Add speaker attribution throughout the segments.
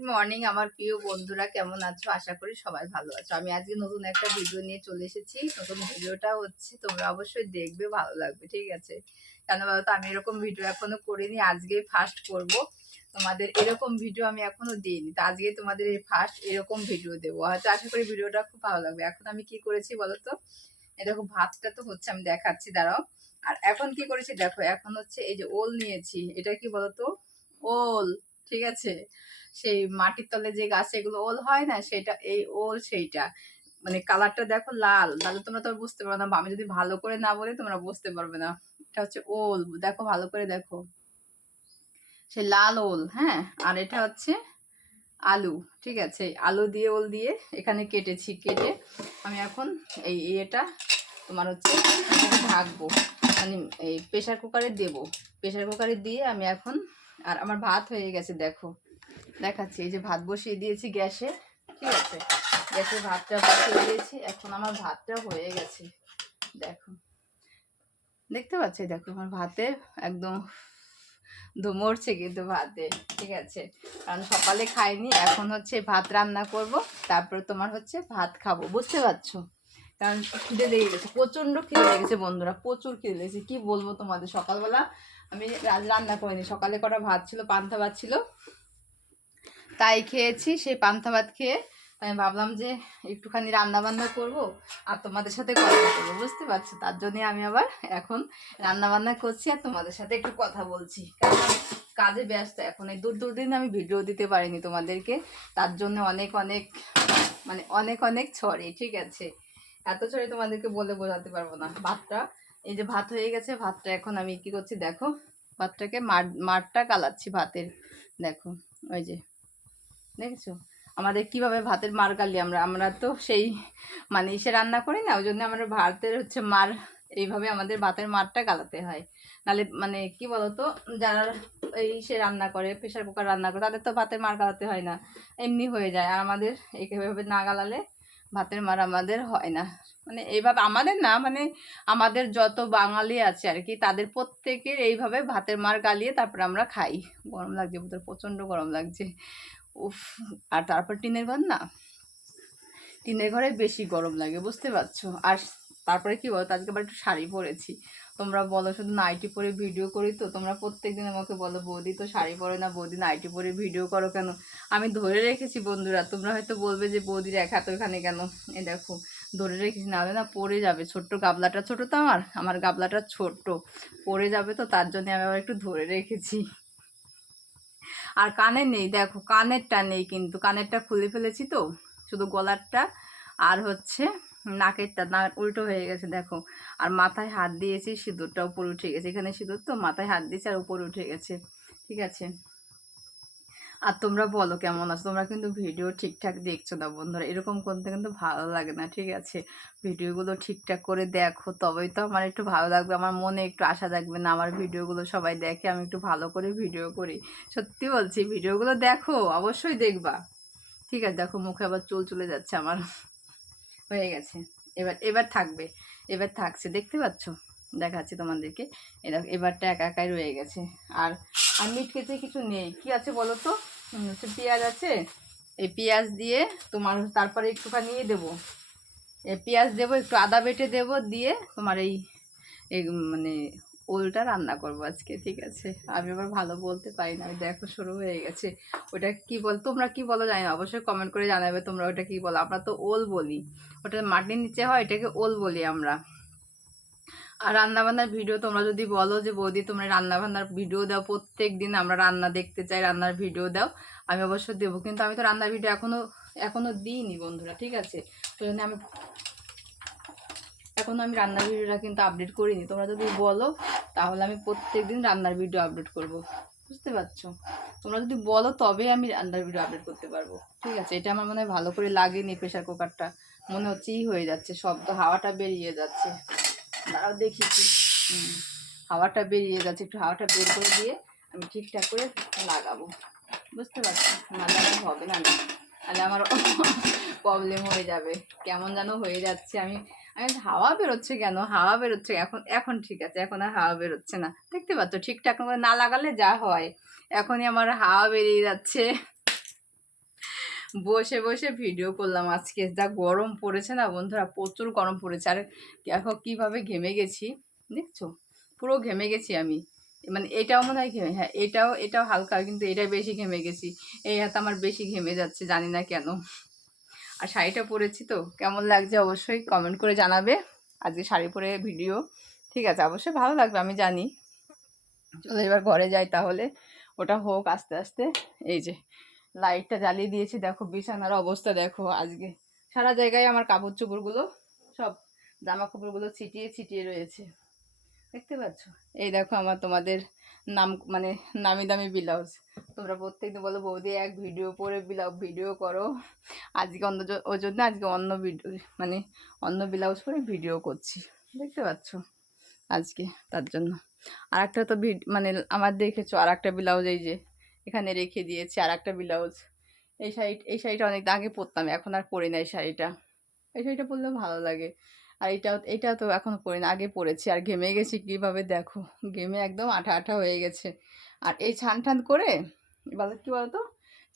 Speaker 1: Good morning আমার প্রিয় বন্ধুরা, কেমন আছো? আশা করি সবাই ভালো আছো। আমি আজকে নতুন একটা ভিডিও নিয়ে চলে এসেছি। নতুন ভিডিওটা হচ্ছে, তোমরা অবশ্যই দেখবে, ভালো লাগবে, ঠিক আছে? কেন বলতো আমি এরকম ভিডিও এখনও করিনি, আজকে ফার্স্ট করব। তোমাদের এরকম ভিডিও আমি এখনও দিইনি। তো আজকে তোমাদের এই ফার্স্ট এরকম ভিডিও দেবো। হয়তো আশা করি ভিডিওটা খুব ভালো লাগবে। এখন আমি কি করেছি বলো তো? এরকম ভাতটা তো হচ্ছে, আমি দেখাচ্ছি, দাঁড়াও। আর এখন কি করেছি? দেখো, এখন হচ্ছে এই যে ওল নিয়েছি। এটা কি বলতো ওল। ঠিক আছে? সেই মাটির তলে যে গাছ এগুলো ওল হয় না, সেটা এই ওল সেইটা। মানে কালারটা দেখো লাল, তাহলে তোমরা তো বুঝতে পারবে না। আমি যদি ভালো করে না বলি, তোমরা বুঝতে পারবে না। এটা হচ্ছে ওল, দেখো ভালো করে দেখো। সেই লাল ওল হ্যাঁ? আর এটা হচ্ছে আলু, ঠিক আছে? আলু দিয়ে, ওল দিয়ে এখানে কেটেছি। কেটে আমি এখন এই ইয়েটা তোমার হচ্ছে ঢাকবো। মানে এই প্রেশার কুকারে দেবো। প্রেশার কুকারে দিয়ে আমি এখন আর আমার ভাত হয়ে গেছে, দেখো। দেখাচ্ছি, এই যে ভাত বসিয়ে দিয়েছি গ্যাসে, ঠিক আছে? গ্যাসে ভাতটা বসিয়ে দিয়েছি, এখন আমার ভাতটা হয়ে গেছে, দেখো। দেখতে পাচ্ছি, দেখো, আমার ভাতে একদম ধুমড়ছে কিন্তু ভাতে, ঠিক আছে? কারণ সকালে খাইনি, এখন হচ্ছে ভাত রান্না করব, তারপরে তোমার হচ্ছে ভাত খাব, বুঝতে পারছ? কারণ খিদে লেগে গেছে, প্রচণ্ড খিদে লেগেছে বন্ধুরা, প্রচুর খিদে লেগেছে। কি বলব তোমাদের? সকালবেলা আমি রান্না করিনি, সকালে করা ভাত ছিল, পান্থা ভাত ছিল, তাই খেয়েছি, সেই পান্থা ভাত খেয়ে আমি ভাবলাম যে একটুখানি রান্না বান্না করব আর তোমাদের সাথে কথা বলব, বুঝতে পারছ? তার জন্যে আমি আবার এখন রান্না বান্না করছি আর তোমাদের সাথে একটু কথা বলছি। কারণ কাজে ব্যস্ত, এখন এই দূর দূর দিন আমি ভিডিও দিতে পারিনি তোমাদেরকে, তার জন্য অনেক অনেক মানে অনেক অনেক ছড়ি ঠিক আছে? এত ছড়ি তোমাদেরকে বলে বোঝাতে পারব না। ভাতটা, এই যে ভাত হয়ে গেছে, ভাতটা এখন আমি কি করছি দেখো, ভাতটাকে মার, মারটা কালাচ্ছি ভাতের। দেখো, ওই যে, দেখেছ? আমাদের কীভাবে ভাতের মার কালি আমরা আমরা তো সেই মানে ইসে রান্না করি না, ওই জন্য আমরা ভাতের হচ্ছে মার, এইভাবে আমাদের ভাতের মারটা গালাতে হয়। নাহলে মানে কি বলতো, যারা এই সে রান্না করে প্রেশার কুকার রান্না করে, তাদের তো ভাতের মার গালাতে হয় না। এমনি হয়ে যায়, আর আমাদের এইভাবে না গালালে ভাতের মার আমাদের হয় না। মানে এইভাবে আমাদের না মানে আমাদের যত বাঙালি আছে আর কি, তাদের প্রত্যেকের এইভাবে ভাতের মার গালিয়ে তারপরে আমরা খাই। গরম লাগছে ভিতরে প্রচণ্ড গরম লাগছে। উফ, আর তারপর টিনের ঘর না? টিনের ঘরে বেশি গরম লাগে, বুঝতে পারছ? আর তারপরে কি বলতো? আজকে আবার একটু শাড়ি পরেছি। তোমরা বলো, শুধু নাইটি পরে ভিডিও করি তো? তোমরা প্রত্যেক দিন আমাকে বলো, বৌদি, তো শাড়ি পরে না? বৌদি, নাইটি পরে ভিডিও করো কেন? আমি ধরে রেখেছি বন্ধুরা, তোমরা হয়তো বলবে যে, বৌদির এক হাত ওখানে কেন? এ দেখো, ধরে রেখেছি, নাহলে না পড়ে যাবে। ছোট্ট গাবলাটা ছোট তো আমার? আমার গাবলাটা ছোট্ট পড়ে যাবে তো, তার জন্য আমি আবার একটু ধরে রেখেছি। আর কানের নেই, দেখো, কানেরটা নেই কিন্তু। কানেরটা খুলে ফেলেছি তো, শুধু গলারটা। আর হচ্ছে নাকেরটা না উল্টো হয়ে গেছে, দেখো। আর মাথায় হাত দিয়েছি, সিঁদুরটা উপরে উঠে গেছে। এখানে সিঁদুর তো, মাথায় হাত দিয়েছি আর উপরে উঠে গেছে। ঠিক আছে? আর তোমরা বলো কেমন আছো? তোমরা কিন্তু ভিডিও ঠিকঠাক দেখছ না বন্ধুরা। এরকম করতে কিন্তু ভালো লাগে না, ঠিক আছে? ভিডিওগুলো ঠিকঠাক করে দেখো, তবেই তো আমার একটু ভালো লাগবে। আমার মনে একটু আশা থাকবে না, আমার ভিডিওগুলো সবাই দেখে আমি একটু ভালো করে ভিডিও করি। সত্যি বলছি, ভিডিওগুলো দেখো, অবশ্যই দেখবা। ঠিক আছে? দেখো, মুখে আবার চুল চলে যাচ্ছে আমার। হয়ে গেছে। এবার এবার থাকবে। এবার থাকছে। দেখতে পাচ্ছ? দেখাচ্ছি তোমাদেরকে। এরা, এবারটা একা একাই রয়ে গেছে। আর আর মিট কেচে কিছু নেই। কি আছে বলো তো? হচ্ছে পেঁয়াজ আছে। এই পেঁয়াজ দিয়ে তোমার তারপরে একটুখানি দেবো। পেঁয়াজ দেবো, একটু আদা বেটে দেবো, দিয়ে তোমার এই মানে ওলটা রান্না করব আজকে, ঠিক আছে? আমি আবার ভালো বলতে পারি না দেখো শুরু হয়ে গেছে। ওটা কি বল, তোমরা কি বলো জানি না, অবশ্যই কমেন্ট করে জানাবে তোমরা ওটা কি বলো। আমরা তো ওল বলি, ওটা মাটির নিচে হয়, এটাকে ওল বলি আমরা। আর রান্নাবান্নার ভিডিও তোমরা যদি বলো যে, বৌদি তোমরা রান্নাবান্নার ভিডিও দাও প্রত্যেক দিন আমরা রান্না দেখতে চাই, রান্নার ভিডিও দাও। আমি অবশ্যই দেবো, কিন্তু আমি তো রান্নার ভিডিও এখনও এখনও দিইনি বন্ধুরা, ঠিক আছে? ওই জন্য আমি এখনও আমি রান্নার ভিডিওটা কিন্তু আপডেট করিনি। তোমরা যদি বলো তাহলে আমি প্রত্যেক দিন রান্নার ভিডিও আপডেট করব। বুঝতে পারছ? তোমরা যদি বলো তবে আমি রান্নার ভিডিও আপডেট করতে পারব। ঠিক আছে? এটা আমার মনে হয় ভালো করে লাগেনি প্রেশার কুকারটা মনে হচ্ছে ই হয়ে যাচ্ছে শব্দ হাওয়াটা বেরিয়ে যাচ্ছে। দাঁড়াও দেখি হুম, হাওয়াটা বেরিয়ে যাচ্ছে একটু হাওয়াটা বের করে দিয়ে আমি ঠিকঠাক করে লাগাবো। বুঝতে পারছি? নাহলে আমার হবে না না। তাহলে আমার প্রবলেম হয়ে যাবে। কেমন যেন হয়ে যাচ্ছে আমি হাওয়া বেরোচ্ছে কেন? হাওয়া বেরোচ্ছে, এখন এখন ঠিক আছে, এখন আর হাওয়া বেরোচ্ছে না। দেখতে পাচ্ছ, ঠিকঠাক না লাগালে যা হয়। এখনই আমার হাওয়া বেরিয়ে যাচ্ছে। বসে বসে ভিডিও করলাম আজকে। যা গরম পড়েছে না বন্ধুরা, প্রচুর গরম পড়েছে। আর দেখো কীভাবে ঘেমে গেছি। দেখছ? পুরো ঘেমে গেছি আমি। মানে এটাও মনে হয় ঘেমে হ্যাঁ এটাও এটাও হালকা, কিন্তু এটা বেশি ঘেমে গেছি। এই হাতে আমার বেশি ঘেমে যাচ্ছে, জানি না কেন। আর শাড়িটা পরেছি তো, কেমন লাগছে অবশ্যই কমেন্ট করে জানাবে। আজকে শাড়ি পরে ভিডিও ঠিক আছে, অবশ্যই ভালো লাগবে, আমি জানি। চলো এবার ঘরে যাই তাহলে, ওটা হোক আস্তে আস্তে। এই যে, লাইটটা জ্বালিয়ে দিয়েছি, দেখো বিছানার অবস্থা দেখো আজকে। সারা জায়গায় আমার কাপড় চোপড়গুলো সব জামা কাপড়গুলো ছিটিয়ে ছিটিয়ে রয়েছে। দেখতে পাচ্ছ? এই দেখো আমার তোমাদের নাম মানে নামি দামি ব্লাউজ তোমরা প্রত্যেকদিন বলো, বৌদি এক ভিডিও পরে ব্লাউজ ভিডিও করো। আজকে অন্য ওই জন্য আজকে অন্য ভিডিও মানে অন্য ব্লাউজ পরে ভিডিও করছি। দেখতে পাচ্ছ? আজকে, তার জন্য। আর একটা তো মানে আমার দেখেছ আর একটা ব্লাউজ এই যে এখানে রেখে দিয়েছি আর একটা ব্লাউজ এই শাড়ি এই শাড়িটা অনেক আগে পরতাম এখন আর পরি না এই শাড়িটা। এই শাড়িটা পরলেও ভালো লাগে। আর এটাও এটাও তো এখন পরি না, আগে পড়েছি। আর ঘেমে গেছি কীভাবে দেখো? ঘেমে একদম আঠা আঠা হয়ে গেছে। আর এই ছান ঠান করে, বলো কী বলতো?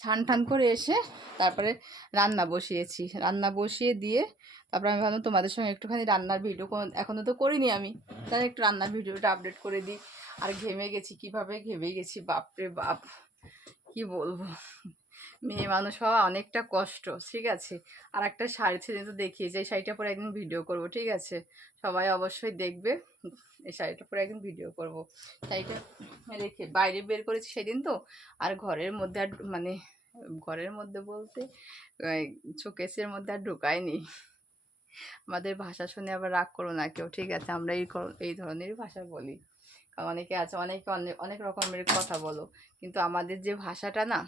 Speaker 1: ছান ঠান করে এসে তারপরে রান্না বসিয়েছি। রান্না বসিয়ে দিয়ে তারপরে আমি ভাবলাম তোমাদের সঙ্গে একটুখানি রান্নার ভিডিও এখনও তো করিনি আমি। তাহলে একটু রান্নার ভিডিওটা আপডেট করে দিই। আর ঘেমে গেছি, কীভাবে ঘেমে গেছি, বাপরে বাপ। কি বলব? মেয়ে মানুষ হওয়া অনেকটা কষ্ট, ঠিক আছে? আর একটা শাড়ি ছেড়ে তো দেখিয়েছি, এই শাড়িটা পরে একদিন ভিডিও করব, ঠিক আছে? সবাই অবশ্যই দেখবে, এই শাড়িটা পরে একদিন ভিডিও করব। শাড়িটা রেখে, বাইরে বের করেছি সেদিন তো, আর ঘরের মধ্যে আর মানে ঘরের মধ্যে বলতে চোকেসের মধ্যে আর ঢুকায়নি আমাদের ভাষা শুনে আবার রাগ করো না কেউ, ঠিক আছে? আমরা এই এই ধরনেরই ভাষা বলি। কারণ অনেকে আছে, অনেকে অনেক অনেক রকমের কথা বলো, কিন্তু আমাদের যে ভাষাটা না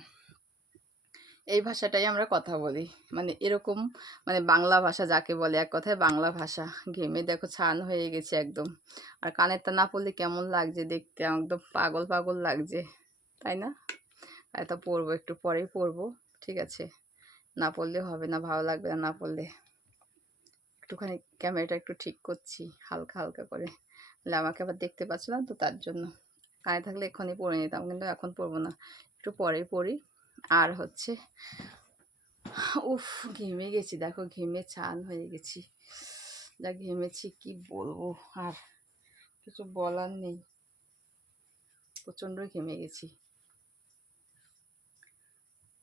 Speaker 1: এই ভাষাটাই আমরা কথা বলি। মানে এরকম মানে বাংলা ভাষা যাকে বলে এক কথায় বাংলা ভাষা ঘেমে দেখো ছান হয়ে গেছে একদম। আর কানেরটা না পড়লে কেমন লাগছে দেখতে? একদম পাগল পাগল লাগছে, তাই না? এত পরবো একটু পরেই পরবো ঠিক আছে? না পড়লে হবে না, ভালো লাগবে না না পড়লে। একটুখানি ক্যামেরাটা একটু ঠিক করছি, হালকা হালকা করে। আমাকে আবার দেখতে পাচ্ছ না তো তার জন্য। কানে থাকলে এক্ষুনি পরে নিতাম, কিন্তু এখন পরবো না। একটু পরেই পরি আর হচ্ছে, উফ, ঘেমে গেছি। দেখো, ঘেমে চান হয়ে গেছি। যা ঘেমেছি, কি বলব? আর কিছু বলার নেই। প্রচণ্ড ঘেমে গেছি।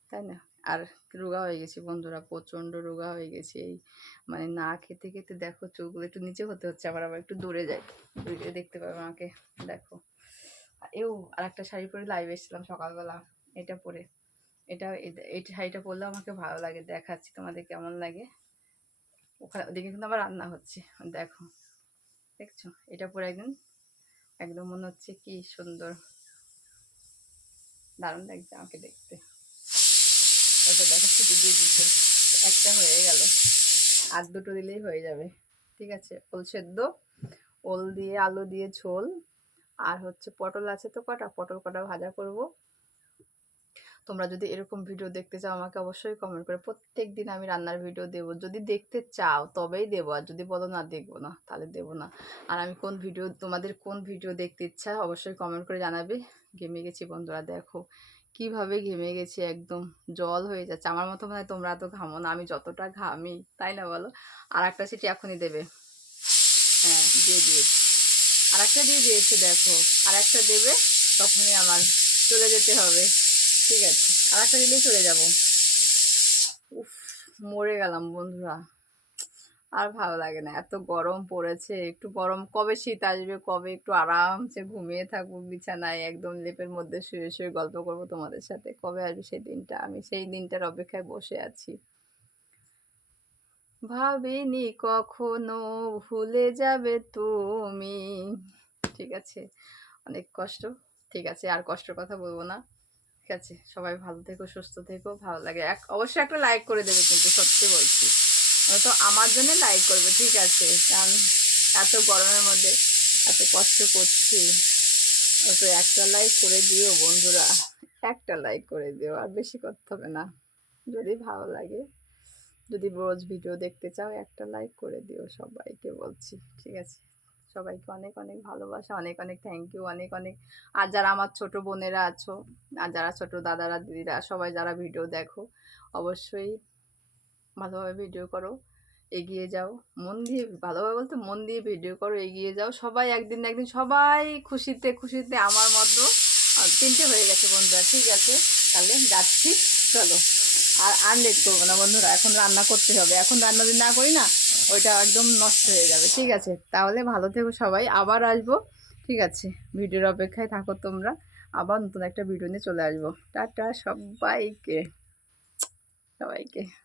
Speaker 1: তাই না? আর রোগা হয়ে গেছি বন্ধুরা, প্রচণ্ড রোগা হয়ে গেছি। এই মানে না খেতে খেতে দেখো চোখগুলো একটু নিচে হতে হচ্ছে, আবার আবার একটু দূরে যাই দূরে দেখতে পাবে আমাকে, দেখো। এও আর একটা শাড়ি পরে লাইভ এসেছিলাম সকালবেলা, এটা পরে। এটা এই শাড়িটা পরলেও আমাকে ভালো লাগে। দেখাচ্ছি তোমাদের কেমন লাগে। ওখানে, ওদিকে কিন্তু আবার রান্না হচ্ছে। দেখো, দেখছ? এটা পরে একদম একদম মনে হচ্ছে কি সুন্দর। দারুণ লাগছে আমাকে দেখতে। ওটা দেখো ছুটি দিয়ে দিচ্ছে। একটা হয়ে গেল। আর দুটো দিলেই হয়ে যাবে। ঠিক আছে, ওল সেদ্ধ, ওল দিয়ে আলু দিয়ে ঝোল। আর হচ্ছে পটল আছে তো কটা? পটল কটা ভাজা করব। তোমরা যদি এরকম ভিডিও দেখতে চাও, আমাকে অবশ্যই কমেন্ট করে প্রত্যেক দিন আমি রান্নার ভিডিও দেবো। যদি দেখতে চাও, তবেই দেবো, আর যদি বলো না দেখব না, তাহলে দেবো না। আর আমি কোন ভিডিও তোমাদের কোন ভিডিও দেখতে ইচ্ছা, অবশ্যই কমেন্ট করে জানাবে। ঘেমে গেছি বন্ধুরা, দেখো কীভাবে ঘেমে গেছি, একদম জল হয়ে যাচ্ছে। আমার মতো মনে হয় তোমরা তো ঘামো না, আমি যতটা ঘামি, তাই না বলো? আর একটা সিটি এখনই দেবে। হ্যাঁ দিয়ে দিয়েছি। আর একটা দিয়ে দিয়েছে, দেখো। আর একটা দেবে, তখনই আমার চলে যেতে হবে। ঠিক আছে আর একটা দিলেই চলে যাব। উফ, মরে গেলাম বন্ধুরা। আর ভালো লাগে না, এত গরম পড়েছে, একটু গরম কবে শীত আসবে, কবে একটু আরামসে ঘুমিয়ে থাকব বিছানায় একদম লেপের মধ্যে শুয়ে শুয়ে গল্প করব তোমাদের সাথে, কবে আসবে সেই দিনটা? আমি সেই দিনটার অপেক্ষায় বসে আছি। ভাবিনি কখনো ভুলে যাবে তুমি। ঠিক আছে, অনেক কষ্ট। ঠিক আছে, আর কষ্টের কথা বলব না। ঠিক আছে? সবাই ভালো থেকো, সুস্থ থেকো, ভালো লাগে। এক, অবশ্যই একটা লাইক করে দেবে কিন্তু, সত্যি বলছি। তো আমার জন্য লাইক করবে, ঠিক আছে? কারণ এত গরমের মধ্যে এত কষ্ট করছি। তো একটা লাইক করে দিও বন্ধুরা। একটা লাইক করে দিও, আর বেশি করতে হবে না। যদি ভালো লাগে, যদি রোজ ভিডিও দেখতে চাও, একটা লাইক করে দিও সবাইকে বলছি, ঠিক আছে? সবাইকে অনেক অনেক ভালোবাসা, অনেক অনেক থ্যাংক ইউ অনেক অনেক। আর যারা আমার ছোট বোনেরা আছো, আর যারা ছোট দাদারা, দিদিরা, সবাই যারা ভিডিও দেখো, অবশ্যই ভালোভাবে ভিডিও করো, এগিয়ে যাও। মন দিয়ে, ভালোভাবে বলতে মন দিয়ে ভিডিও করো, এগিয়ে যাও। সবাই একদিন না একদিন, সবাই খুশিতে খুশিতে আমার মতো তিনটে হয়ে গেছে বন্ধুরা, ঠিক আছে? তাহলে যাচ্ছি, চলো। আর আর লেট করব না বন্ধুরা, এখন রান্না করতে হবে। এখন রান্না যদি না করি না ওইটা একদম নষ্ট হয়ে যাবে। ঠিক আছে, তাহলে ভালো থেকো সবাই, আবার আসব। ঠিক আছে, ভিডিওর অপেক্ষায় থাকো তোমরা। আবার নতুন একটা ভিডিও নিয়ে চলে আসব। টাটা সবাইকে। সবাইকে।